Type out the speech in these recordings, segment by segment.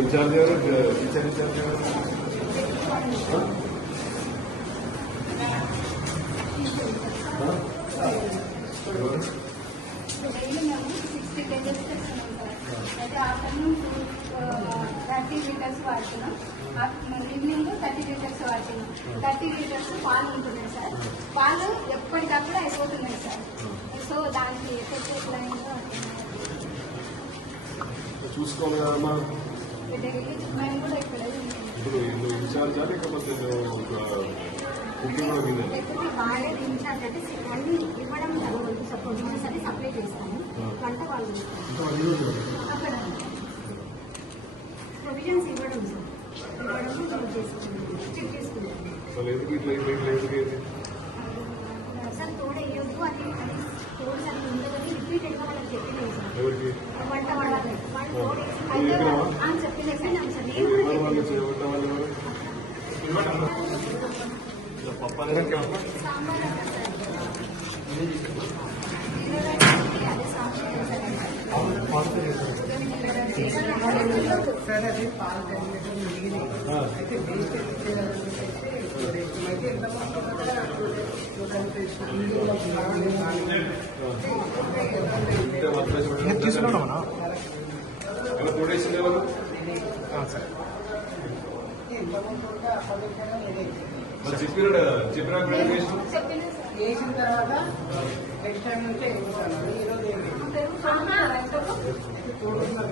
Incharge ఎవరు teacher incharge ఎవరు ఆ? ఆ? ఎవరు? డైలీ మేము సిక్స్టీ కేజెస్ తెస్తున్నాం సార్ అయితే ఆఫ్టర్నూన్ థర్టీ లీటర్స్ వాడుతున్నాం ఆఫ్టర్నూన్ ఈవినింగ్ థర్టీ లీటర్స్ వాడుతున్నాం థర్టీ లీటర్స్ పాలు ఉంటున్నాయి సార్ పాలు ఎప్పటికప్పుడు అయిపోతున్నాయి సార్ సో దానికి ఎఫెక్ట్ ఎట్లా అయిందో అర్థం చూసుకోవాలి కూడా ఇక్కడ ఇప్పుడు నువ్వు ఇన్ఛార్జా లేకపోతే లేకపోతే అంటే అన్ని ఇవ్వడం సపోజ్ సరే సప్లై చేస్తాము. వంట వాళ్ళు. అక్కడ ప్రొవిజన్స్ ఇవ్వడం సార్ ఇవ్వడం చెక్ చేసుకుంటాం. సార్ తోడ వేయొద్దు అది అది తోడు సార్ ఉండదని రిపీటెడ్గా వాళ్ళకి చెప్పలేదు సార్. వంట వాళ్ళకి. వాళ్ళు సార్ నాకు సార్ నేను ఎవరు కూడా ఎవరు వాళ్ళు చెప్పలేదు చేయబడ్డ వాళ్ళు ఎవరు ఇలా పప్పు అనేది సాంబార్ అంటే సార్ అదే సాంబార్ సరే అది పాలు కలిగినట్టు మిగిలినాయి అయితే వేస్ట్ అయితే ఎంత తీసుకున్నామా ఎలా చెప్పినాడు కదా చెప్పినా గ్రాడ్యుయేషన్ చెప్పిన సార్ వేసిన తర్వాత నెక్స్ట్ టైం నుంచే వేస్తాను ఈరోజు ఏమి తోడుకున్నాం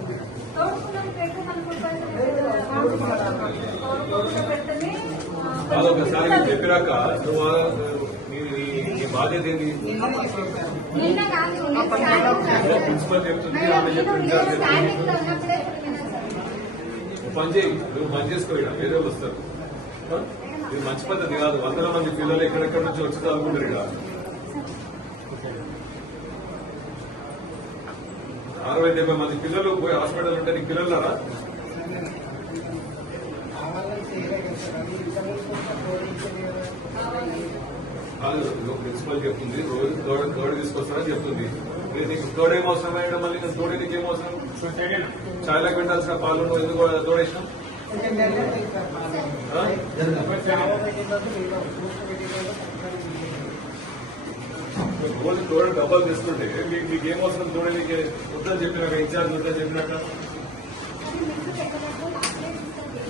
పెట్టు అనుకుంటారు పెడితేనే కాదు ఒకసారి నువ్వు చెప్పినాక నువ్వు నీ బాధ్యత ఏంటి? ప్రిన్సిపల్ చెప్తుంది ఆమె చెప్తుంది నేను చెప్తుంది స్టాండింగ్లో ఉన్నప్పుడే చెప్పినా సార్ నువ్వు పని చేయి. నువ్వు పని చేసుకో ఇక్కడ. వేరే వస్తారు. ఇది మంచి పద్ధతి కాదు. వందల మంది పిల్లలు ఎక్కడెక్కడి నుంచి వచ్చి చదువుకుంటారు ఇక్కడ. అరవై డెబ్బై మంది పిల్లలు పోయి హాస్పిటల్ ఉంటే నీకు పిల్లలు కాదు ప్రిన్సిపల్ చెప్తుంది. రోజు గౌడ తోడు తీసుకొస్తానని చెప్తుంది. మీరు నీకు తోడు అవసరం అయ్యడం మళ్ళీ నేను తోడు నీకు ఏం అవసరం చాలా పెట్టాల్సిన పాలు నువ్వు ఎందుకు తోడేసినావు? అంటే రోజు తోడు డబ్బాలు తీసుకుంటే మీకు మీకు ఏం అవసరం తోడే నీకు వద్దని చెప్పినాక ఇన్ఛార్జ్ వద్దని చెప్పినాక?